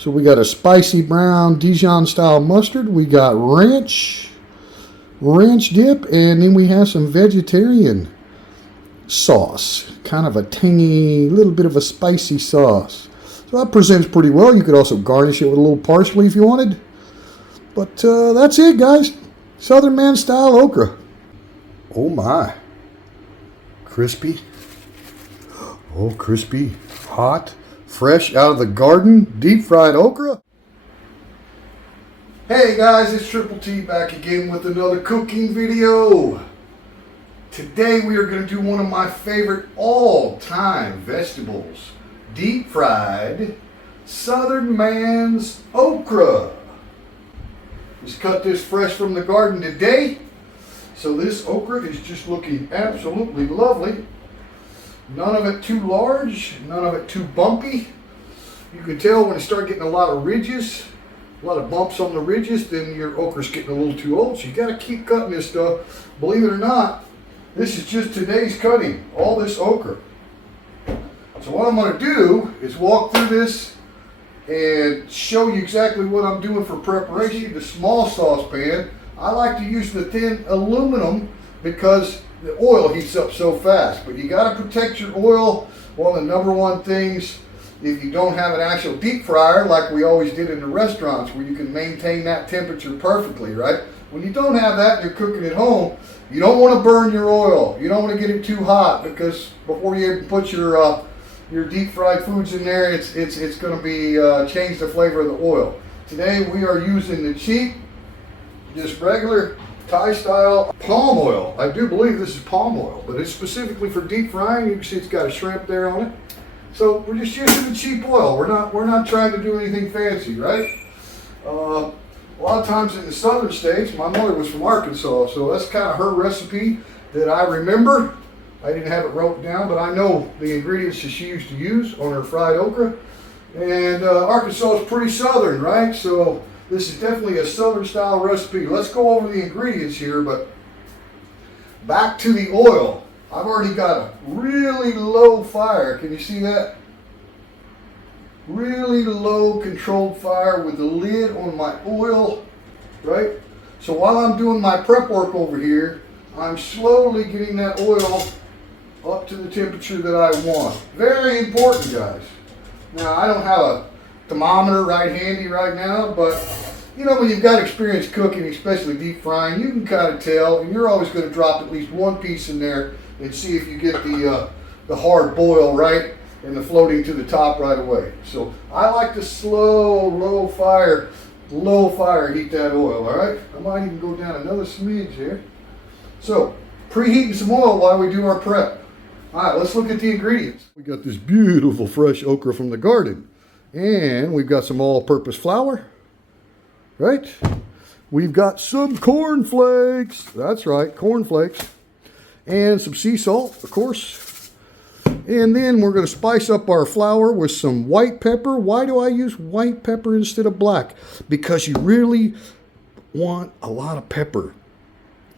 So we got a spicy brown Dijon style mustard. We got ranch dip, and then we have some vegetarian sauce. Kind of a tangy, little bit of a spicy sauce. So that presents pretty well. You could also garnish it with a little parsley if you wanted. But that's it, guys. Southern man style okra. Oh my. Crispy. Oh, crispy. Hot. Fresh out of the garden. Deep fried okra. Hey guys, it's Triple T back again with another cooking video. Today we are going to do one of my favorite all-time vegetables. Deep fried Southern man's okra. Just cut this fresh from the garden today. So this okra is just looking absolutely lovely. None of it too large, none of it too bumpy. You can tell when you start getting a lot of ridges, a lot of bumps on the ridges, then your okra's getting a little too old. So you got to keep cutting this stuff. Believe it or not, this is just today's cutting, all this okra. So what I'm going to do is walk through this and show you exactly what I'm doing for preparation. The small saucepan, I like to use the thin aluminum because the oil heats up so fast. But you got to protect your oil. One of the number one things, if you don't have an actual deep fryer like we always did in the restaurants where you can maintain that temperature perfectly, right? When you don't have that and you're cooking at home, you don't want to burn your oil. You don't want to get it too hot because before you even put your deep fried foods in there, it's going to be change the flavor of the oil. Today we are using the cheap, just regular Thai style palm oil. I do believe this is palm oil, but it's specifically for deep frying. You can see it's got a shrimp there on it. So we're just using the cheap oil. We're not trying to do anything fancy, right? A lot of times in the southern states, my mother was from Arkansas, so that's kind of her recipe that I remember. I didn't have it wrote down, but I know the ingredients that she used to use on her fried okra. And Arkansas is pretty southern, right? So this is definitely a southern style recipe. Let's go over the ingredients here, but back to the oil. I've already got a really low fire. Can you see that? Really low controlled fire with the lid on my oil, right? So while I'm doing my prep work over here, I'm slowly getting that oil up to the temperature that I want. Very important, guys. Now, I don't have a thermometer right handy right now, but you know, when you've got experience cooking, especially deep frying, you can kind of tell, and you're always going to drop at least one piece in there and see if you get the hard boil right and the floating to the top right away. So I like to low fire heat that oil, all right? I might even go down another smidge here. So preheating some oil while we do our prep. All right, let's look at the ingredients. We got this beautiful fresh okra from the garden, and we've got some all-purpose flour, right? We've got some corn flakes. That's right, corn flakes. And some sea salt, of course. And then we're going to spice up our flour with some white pepper. Why do I use white pepper instead of black? Because you really want a lot of pepper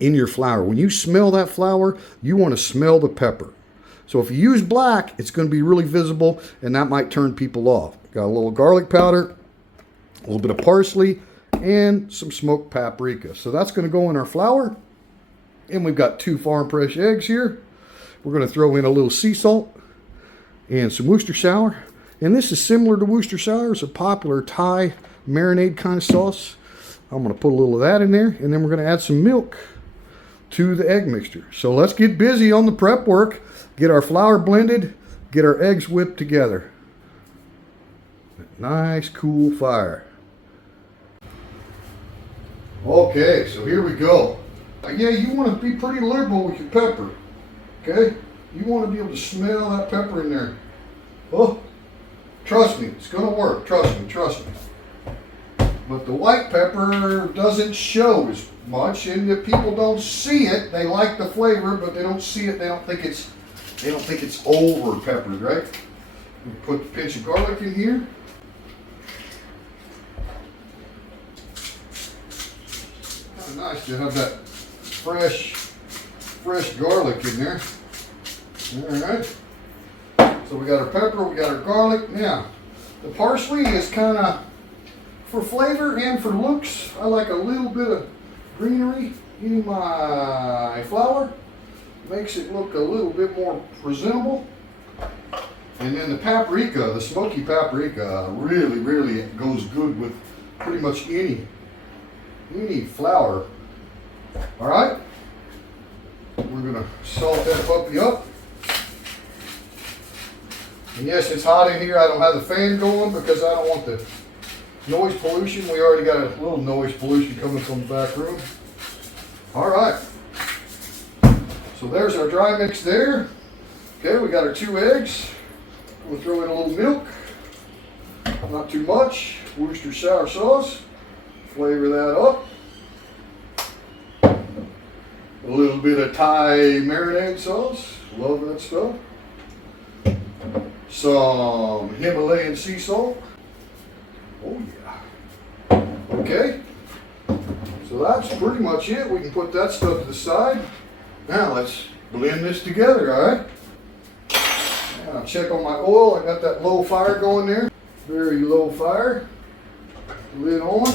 in your flour. When you smell that flour, you want to smell the pepper. So if you use black, it's going to be really visible, and that might turn people off. Got a little garlic powder, a little bit of parsley, and some smoked paprika. So that's going to go in our flour. And we've got 2 farm fresh eggs here. We're going to throw in a little sea salt and some Worcestershire. And this is similar to Worcestershire. It's a popular Thai marinade kind of sauce. I'm going to put a little of that in there. And then we're going to add some milk to the egg mixture. So let's get busy on the prep work. Get our flour blended. Get our eggs whipped together. Nice cool fire. Okay, so here we go. Yeah, you want to be pretty liberal with your pepper, okay? You want to be able to smell that pepper in there. Oh, trust me, it's going to work. Trust me. But the white pepper doesn't show as much, and if people don't see it, they like the flavor, but they don't see it. They don't think it's over peppered, right? We put a pinch of garlic in here. Kind of nice to have that fresh garlic in there. All right. So we got our pepper, we got our garlic. Now, the parsley is kind of For flavor and for looks, I like a little bit of greenery in my flour. Makes it look a little bit more presentable. And then the paprika, the smoky paprika, really goes good with pretty much any flour. All right, we're gonna salt that puppy up. And yes, it's hot in here. I don't have the fan going because I don't want the noise pollution. We already got a little noise pollution coming from the back room. All right, so there's our dry mix there. Okay, we got our 2 eggs. We'll throw in a little milk, not too much. Worcestershire sour sauce, flavor that up. A little bit of Thai marinade sauce, love that stuff. Some Himalayan sea salt. Oh yeah. Okay, so that's pretty much it. We can put that stuff to the side. Now let's blend this together, all right? I'll check on my oil. I got that low fire going there. Very low fire. Lid on.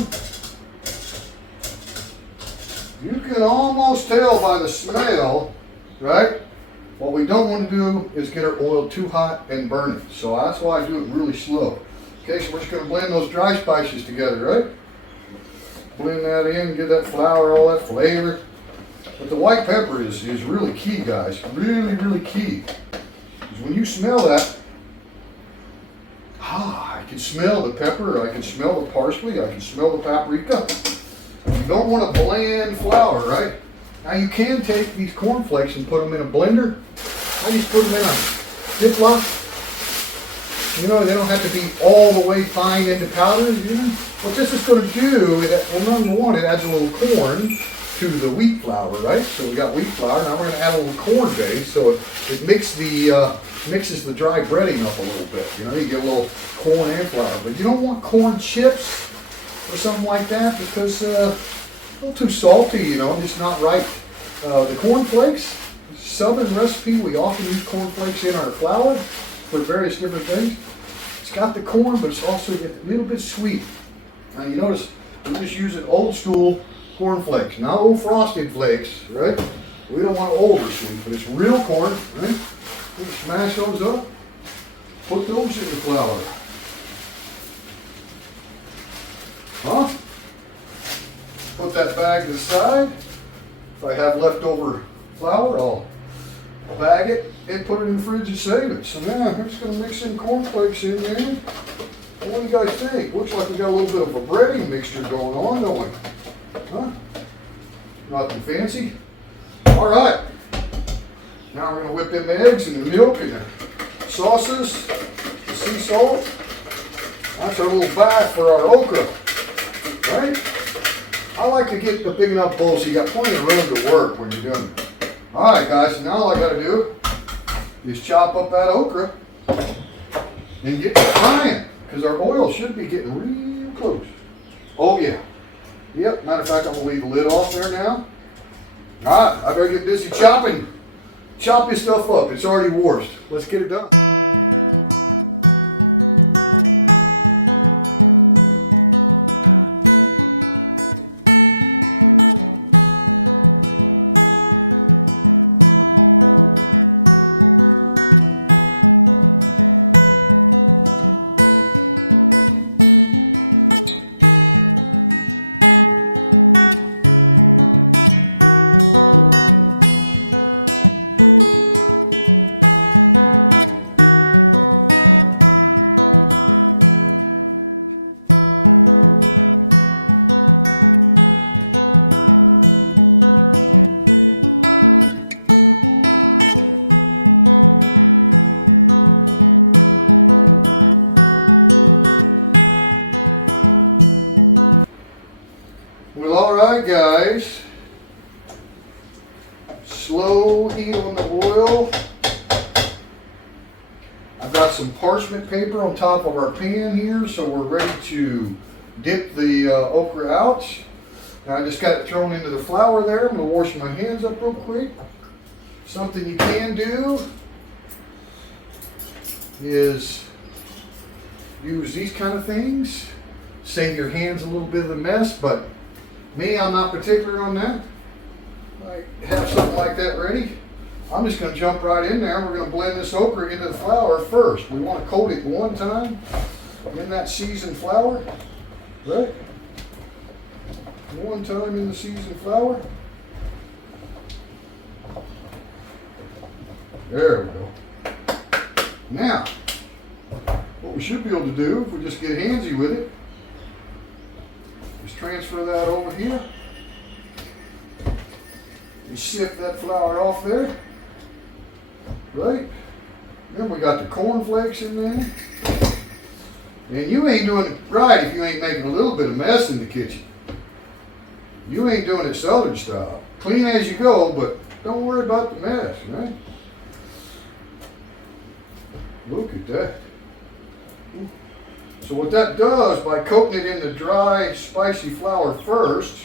You can almost tell by the smell, right? What we don't want to do is get our oil too hot and burn it. So that's why I do it really slow. Okay, so we're just going to blend those dry spices together, right? Blend that in, get that flour, all that flavor. But the white pepper is really key, guys. Really key. When you smell that, I can smell the pepper, I can smell the parsley, I can smell the paprika. You don't want a bland flour, right? Now you can take these cornflakes and put them in a blender. I just put them in a Ziploc. You know, they don't have to be all the way fine into powder. You know? What this is going to do, well, number one, it adds a little corn to the wheat flour, right? So we got wheat flour. Now we're going to add a little corn base, so it mixes the dry breading up a little bit. You know, you get a little corn and flour, but you don't want corn chips or something like that because a little too salty. You know, just not right. The corn flakes, Southern recipe, we often use corn flakes in our flour for various different things. It's got the corn, but it's also a little bit sweet. Now you notice we're just using old school corn flakes, not old frosted flakes, right? We don't want old or sweet, but it's real corn, right? We smash those up, put those in the flour. Put that bag to the side. If I have leftover flour, I'll bag it and put it in the fridge and save it. So now I'm just going to mix some cornflakes in there. What do you guys think? Looks like we got a little bit of a breading mixture going on, don't we? Huh? Nothing fancy. All right. Now we're going to whip them eggs and the milk and the sauces, the sea salt. That's our little bath for our okra, right? I like to get the big enough bowl so you got plenty of room to work when you're done. All right, guys. So now all I got to do is chop up that okra and get it frying because our oil should be getting real close. Oh yeah. Yep. Matter of fact, I'm gonna leave the lid off there now. All right. I better get busy chopping. Chop this stuff up. It's already washed. Let's get it done. Well, all right, guys. Slow heat on the oil. I've got some parchment paper on top of our pan here, so we're ready to dip the okra out. Now I just got it thrown into the flour there. I'm going to wash my hands up real quick. Something you can do is use these kind of things. save your hands a little bit of the mess, but me, I'm not particular on that. I have something like that ready. I'm just going to jump right in there. We're going to blend this okra into the flour first. We want to coat it one time in that seasoned flour, right? One time in the seasoned flour. There we go. Now, what we should be able to do, if we just get handsy with it, is transfer that over here. And sift that flour off there. Right? Then we got the cornflakes in there. And you ain't doing it right if you ain't making a little bit of mess in the kitchen. You ain't doing it Southern style. Clean as you go, but don't worry about the mess, right? Look at that. So what that does, by coating it in the dry, spicy flour first,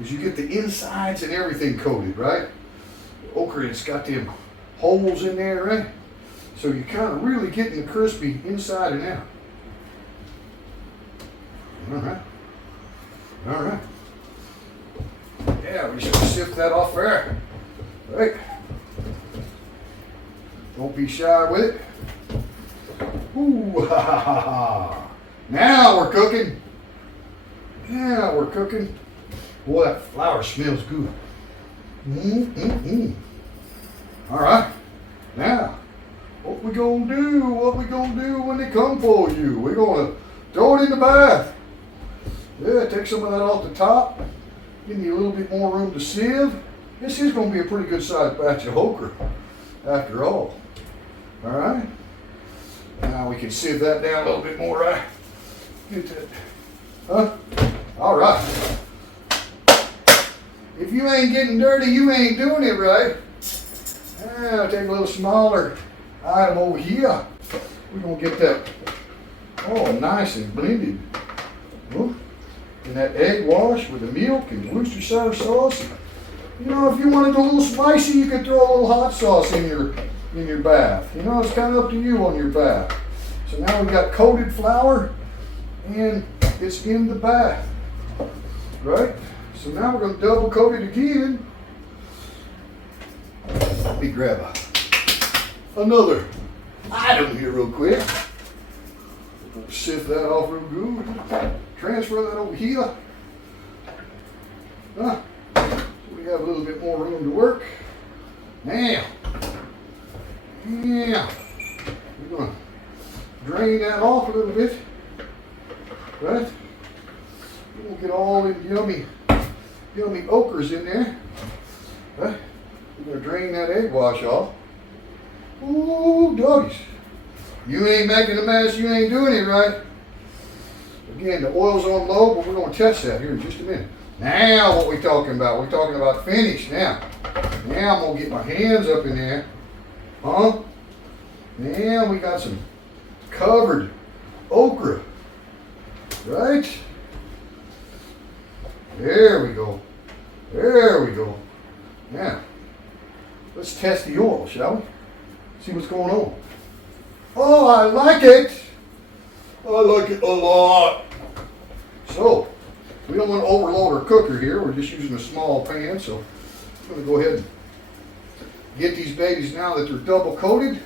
is you get the insides and everything coated, right? The okra, it's got them holes in there, right? So you're kind of really getting the crispy inside and out. All right. All right. Yeah, we should sift that off there. Right. Don't be shy with it. Ooh, ha, ha, ha, ha. Now we're cooking. Yeah, we're cooking. Boy, that flour smells good. All right. Now, what we gonna do? What we gonna do when they come for you? We're gonna throw it in the bath. Yeah, take some of that off the top. Give me a little bit more room to sieve. This is gonna be a pretty good sized batch of okra, after all. All right. Now we can sieve that down a little bit more, right? Get that. Huh? All right. If you ain't getting dirty, you ain't doing it right. Now take a little smaller item over here. We're gonna get that all nice and blended. Ooh. And that egg wash with the milk and Worcestershire sauce. You know, if you want to go a little spicy, you could throw a little hot sauce in your bath. You know, it's kind of up to you on your bath. So now we've got coated flour and it's in the bath, right? So now we're going to double coat it again. Let me grab another item here real quick. Sift that off real good. Transfer that over here. So we have a little bit more room to work. Now, we're going to drain that off a little bit. Right? We're going to get all the yummy okras in there. Right? We're going to drain that egg wash off. Ooh, doggies. You ain't making a mess, you ain't doing it right. Again, the oil's on low, but we're going to test that here in just a minute. Now what we talking about? We're talking about finish now. Now I'm going to get my hands up in there. Huh? Now we got some covered okra. Right? There we go. There we go. Now, let's test the oil, shall we? See what's going on. Oh, I like it. I like it a lot. So, we don't want to overload our cooker here. We're just using a small pan, so I'm going to go ahead and get these babies now that they're double coated.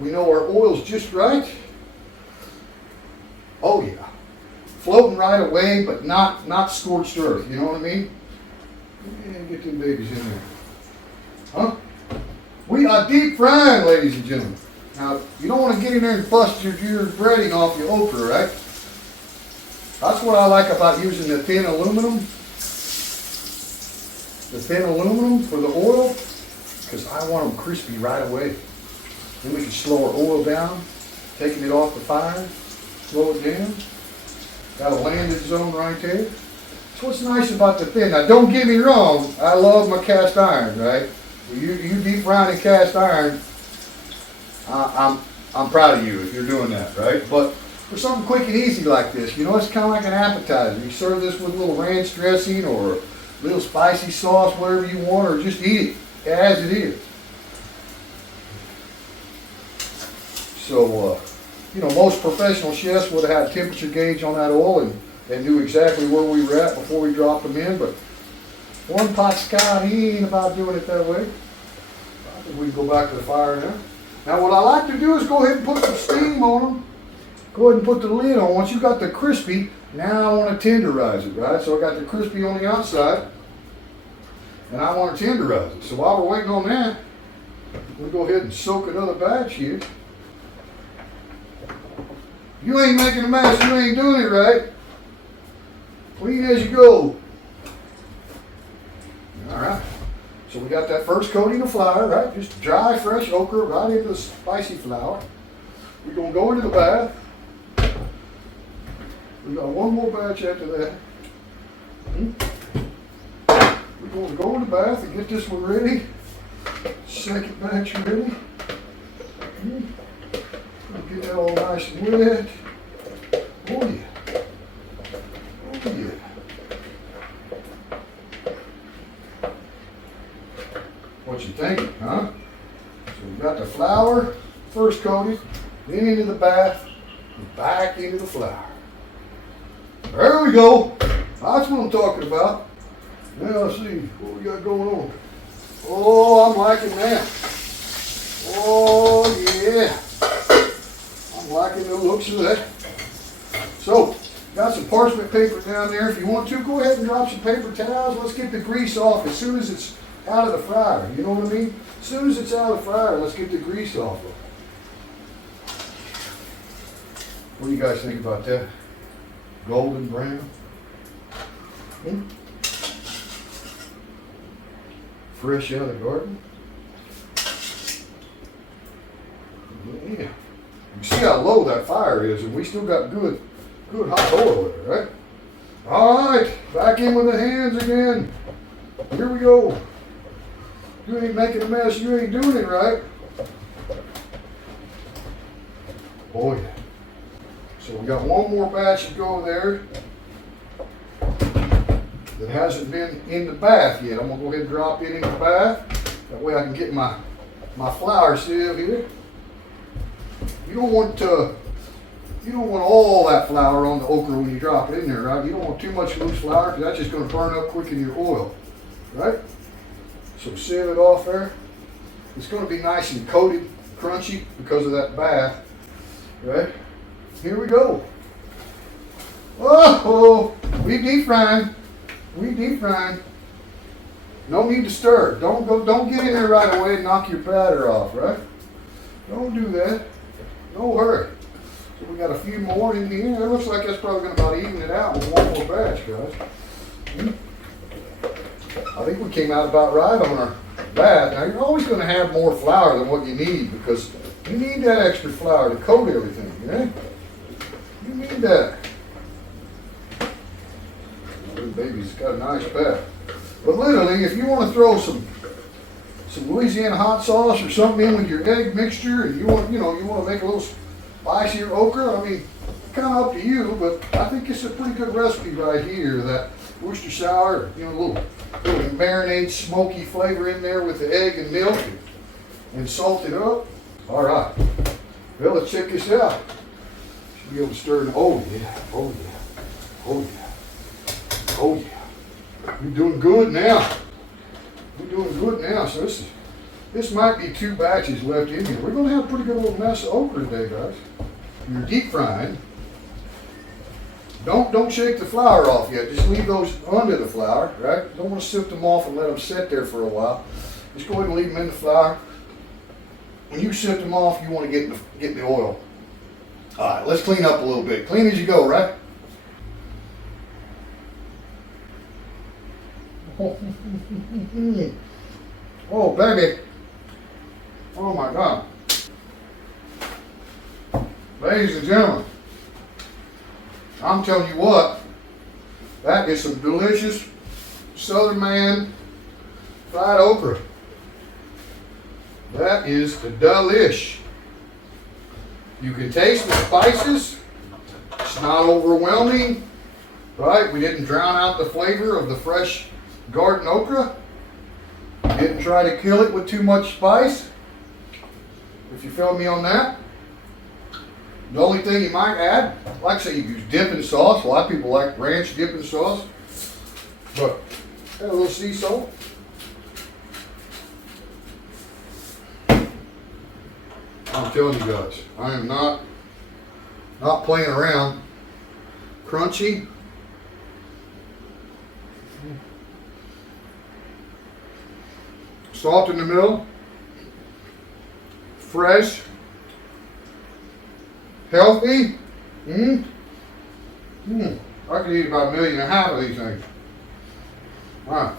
We know our oil's just right. Oh yeah. Floating right away, but not scorched earth. You know what I mean? Yeah, get them babies in there. Huh? We are deep frying, ladies and gentlemen. Now, you don't want to get in there and bust your breading off your okra, right? That's what I like about using the thin aluminum. The thin aluminum for the oil, because I want them crispy right away. Then we can slow our oil down, taking it off the fire, slow it down. Got a landed zone right there. That's what's nice about the thin. Now, don't get me wrong. I love my cast iron, right? You deep frying in cast iron, I'm proud of you if you're doing that, right? But for something quick and easy like this, you know, it's kind of like an appetizer. You serve this with a little ranch dressing or a little spicy sauce, whatever you want, or just eat it as it is. So you know, most professional chefs would have had a temperature gauge on that oil and knew exactly where we were at before we dropped them in, but one pot Scott, he ain't about doing it that way. I think we can go back to the fire now. Now what I like to do is go ahead and put some steam on them. Go ahead and put the lid on. Once you got the crispy, now I want to tenderize it, right? So I got the crispy on the outside, and I want to tenderize it. So while we're waiting on that, we'll go ahead and soak another batch here. You ain't making a mess, you ain't doing it right. Clean as you go. Alright, so we got that first coating of flour, right? Just dry, fresh okra right into the spicy flour. We're going to go into the bath. We got one more batch after that. We're going to go in the bath and get this one ready. Second batch ready. Get that all nice and wet. Oh yeah. Oh yeah. What you thinking, huh? So we got the flour first coated, then into the bath, and back into the flour. There we go. That's what I'm talking about. Now let's see what we got going on. Oh, I'm liking that. Oh yeah. I'm liking the looks of that. So, got some parchment paper down there. If you want to, go ahead and drop some paper towels. Let's get the grease off as soon as it's out of the fryer. You know what I mean? As soon as it's out of the fryer, let's get the grease off of it. What do you guys think about that? Golden brown? Fresh out of the garden? Yeah. You see how low that fire is, and we still got good hot oil there, right? All right, back in with the hands again. Here we go. You ain't making a mess, you ain't doing it right. Oh yeah. So we got one more batch to go there that hasn't been in the bath yet. I'm gonna go ahead and drop it in the bath. That way I can get my flour sieve here. You don't want all that flour on the okra when you drop it in there, right? You don't want too much loose flour because that's just going to burn up quick in your oil, right? So sieve it off there. It's going to be nice and coated, crunchy because of that bath, right? Here we go. Oh, we deep frying. We deep frying. No need to stir. Don't get in there right away and knock your batter off, right? Don't do that. No hurry. So we got a few more in here. It looks like that's probably going to about even it out with one more batch, guys. I think we came out about right on our bath. Now you're always going to have more flour than what you need because you need that extra flour to coat everything, you know? You need that. This baby's got a nice bath. But literally, if you want to throw some Louisiana hot sauce or something in with your egg mixture, and you want to make a little spicier okra, I mean, kind of up to you, but I think it's a pretty good recipe right here. That Worcestershire, a little marinade, smoky flavor in there with the egg and milk, and salt it up. All right, well, let's check this out. Should be able to stir it. Oh yeah, oh yeah, oh yeah, oh yeah. We're doing good now. We're doing good now. So this might be 2 batches left in here. We're going to have a pretty good little mess of okra today, guys. You're deep frying. Don't shake the flour off yet. Just leave those under the flour, right? Don't want to sift them off and let them sit there for a while. Just go ahead and leave them in the flour. When you sift them off, you want to get the oil. All right, let's clean up a little bit. Clean as you go, right? Oh, baby. Oh, my God. Ladies and gentlemen, I'm telling you what, that is some delicious Southern man fried okra. That is the delish. You can taste the spices. It's not overwhelming, right? We didn't drown out the flavor of the fresh garden okra. Didn't try to kill it with too much spice. If you feel me on that. The only thing you might add, like I say, you use dipping sauce. A lot of people like ranch dipping sauce. But add a little sea salt. I'm telling you guys, I am not playing around. Crunchy. Salt in the middle. Fresh. Healthy. I could eat about 1.5 million of these things. Alright.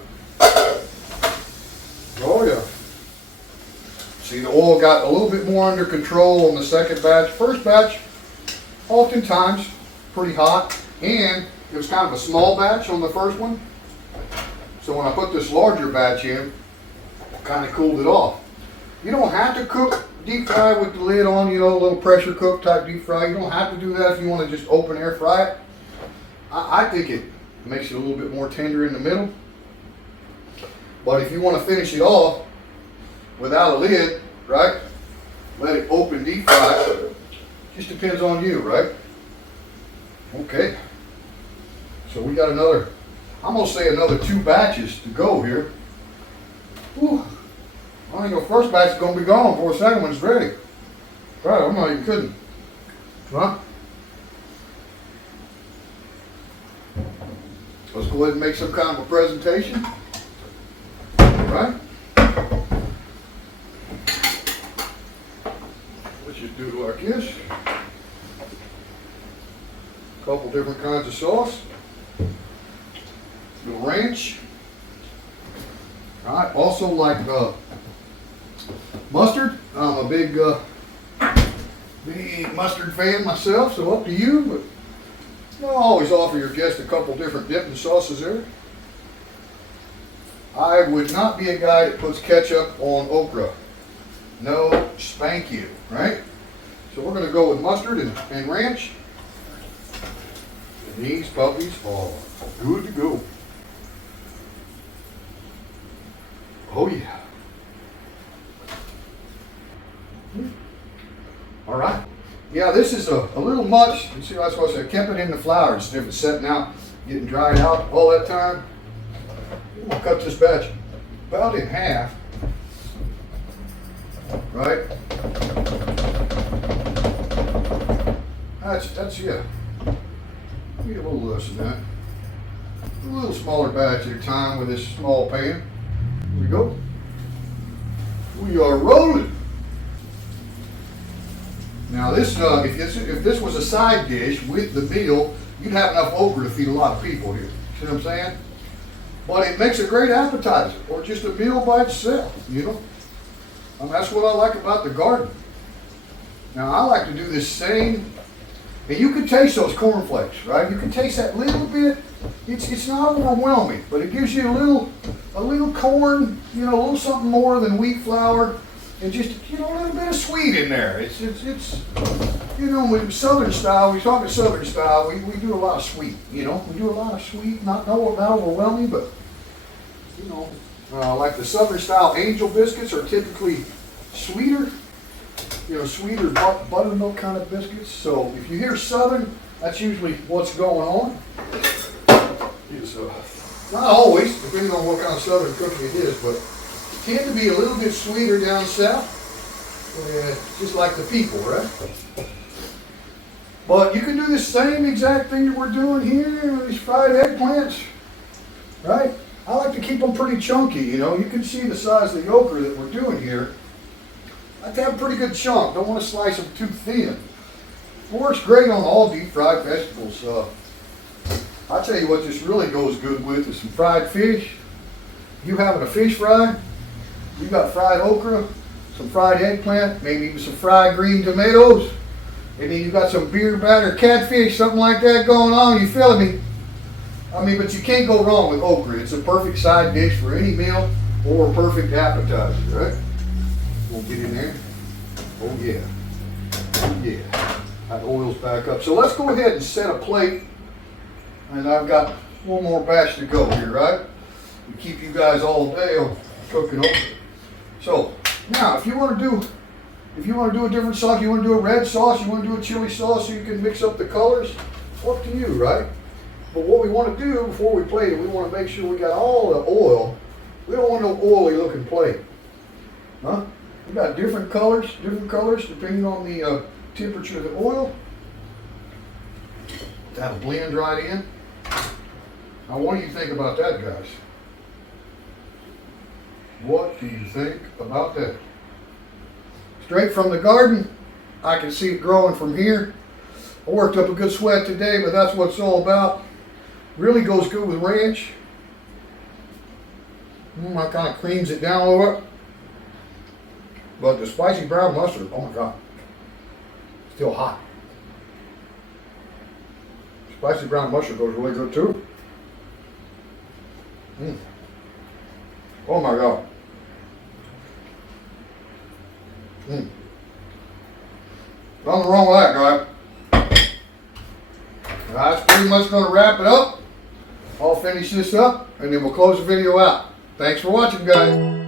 Oh yeah. See, the oil got a little bit more under control on the second batch. First batch, oftentimes, pretty hot. And it was kind of a small batch on the first one. So when I put this larger batch in, kind of cooled it off. You don't have to cook deep fry with the lid on, you know, a little pressure cook type deep fry. You don't have to do that if you want to just open air fry it. I think it makes it a little bit more tender in the middle. But if you want to finish it off without a lid, right, let it open deep fry. Just depends on you, right? Okay. So we got another, I'm going to say another 2 batches to go here. Whew. I think the first batch is going to be gone before the second one's ready. Right, I'm not even kidding. Huh? Let's go ahead and make some kind of a presentation. Right? Let's just do it like this. A couple different kinds of sauce. The ranch. I also like mustard. I'm a big mustard fan myself, so up to you. But I'll always offer your guests a couple different dipping sauces there. I would not be a guy that puts ketchup on okra. No, spank you, right? So we're going to go with mustard and ranch. And these puppies are good to go. Oh yeah. All right. Yeah, this is a little much. You see, that's what I said. I kept it in the flour instead of setting out, getting dried out all that time. I'm gonna cut this batch about in half. Right. That's yeah. Need a little less than that. A little smaller batch at a time with this small pan. Here we go. We are rolling. Now this, if this was a side dish with the meal, you'd have enough okra to feed a lot of people here. See what I'm saying? But it makes a great appetizer or just a meal by itself, you know? And that's what I like about the garden. Now I like to do this same, and you can taste those cornflakes, right? You can taste that little bit. It's not overwhelming, but it gives you a little corn, you know, a little something more than wheat flour, and just, you know, a little bit of sweet in there. It's you know, with Southern style, we talk Southern style, we do a lot of sweet, you know. We do a lot of sweet, not overwhelming, but, you know, like the Southern style angel biscuits are typically sweeter, you know, sweeter buttermilk kind of biscuits. So if you hear Southern, that's usually what's going on. It's, not always, depending on what kind of Southern cooking it is, but tend to be a little bit sweeter down south, just like the people, right? But you can do the same exact thing that we're doing here with these fried eggplants, right? I like to keep them pretty chunky, you know. You can see the size of the okra that we're doing here. I like to have a pretty good chunk. Don't want to slice them too thin. It works great on all deep fried vegetables. I'll tell you what this really goes good with is some fried fish. You having a fish fry, you got fried okra, some fried eggplant, maybe even some fried green tomatoes, and then you got some beer batter catfish, something like that going on. You feeling me? I mean, but you can't go wrong with okra. It's a perfect side dish for any meal or a perfect appetizer, right? We'll get in there. Oh yeah. Oh yeah. That oil's back up. So let's go ahead and set a plate. And I've got one more batch to go here, right? We keep you guys all day on cooking okra. So now, if you want to do If you want to do a different sauce, you want to do a red sauce, you want to do a chili sauce so you can mix up the colors, up to you, right? But what we want to do before we plate it, we want to make sure we got all the oil. We don't want no oily looking plate. Huh? We got different colors depending on the temperature of the oil. That'll blend right in. Now what do you think about that, guys? What do you think about that? Straight from the garden. I can see it growing from here. I worked up a good sweat today, but that's what it's all about. Really goes good with ranch. That kind of creams it down a little bit. But the spicy brown mustard, oh my God, still hot. Spicy brown mustard goes really good too. Oh my God. Nothing wrong with that, guy. That's pretty much going to wrap it up. I'll finish this up and then we'll close the video out. Thanks for watching, guys.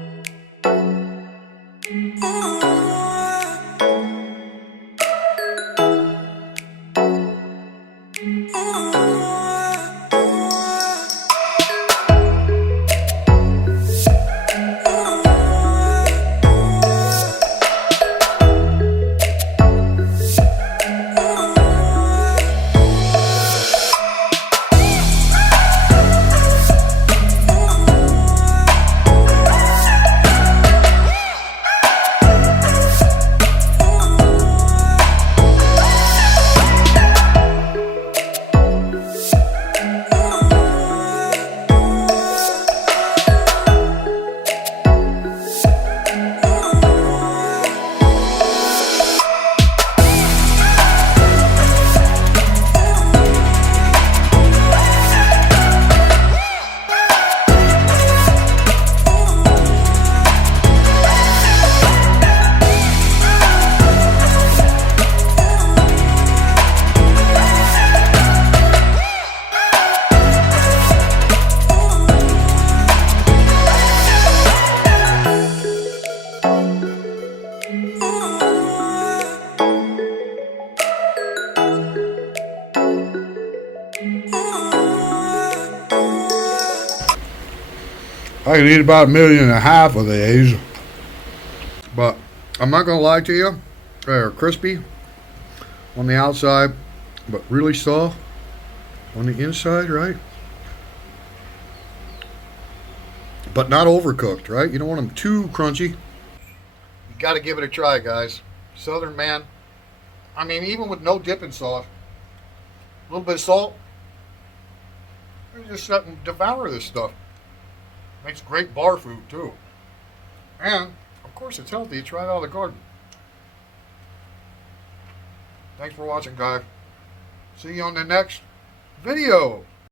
I can eat about 1.5 million of these, but I'm not gonna lie to you, they're crispy on the outside, but really soft on the inside, right? But not overcooked, right? You don't want them too crunchy. You gotta give it a try, guys. Southern man, I mean, even with no dipping sauce, a little bit of salt, you just sit and devour this stuff. Makes great bar food too. And, of course, it's healthy. It's right out of the garden. Thanks for watching, guys. See you on the next video.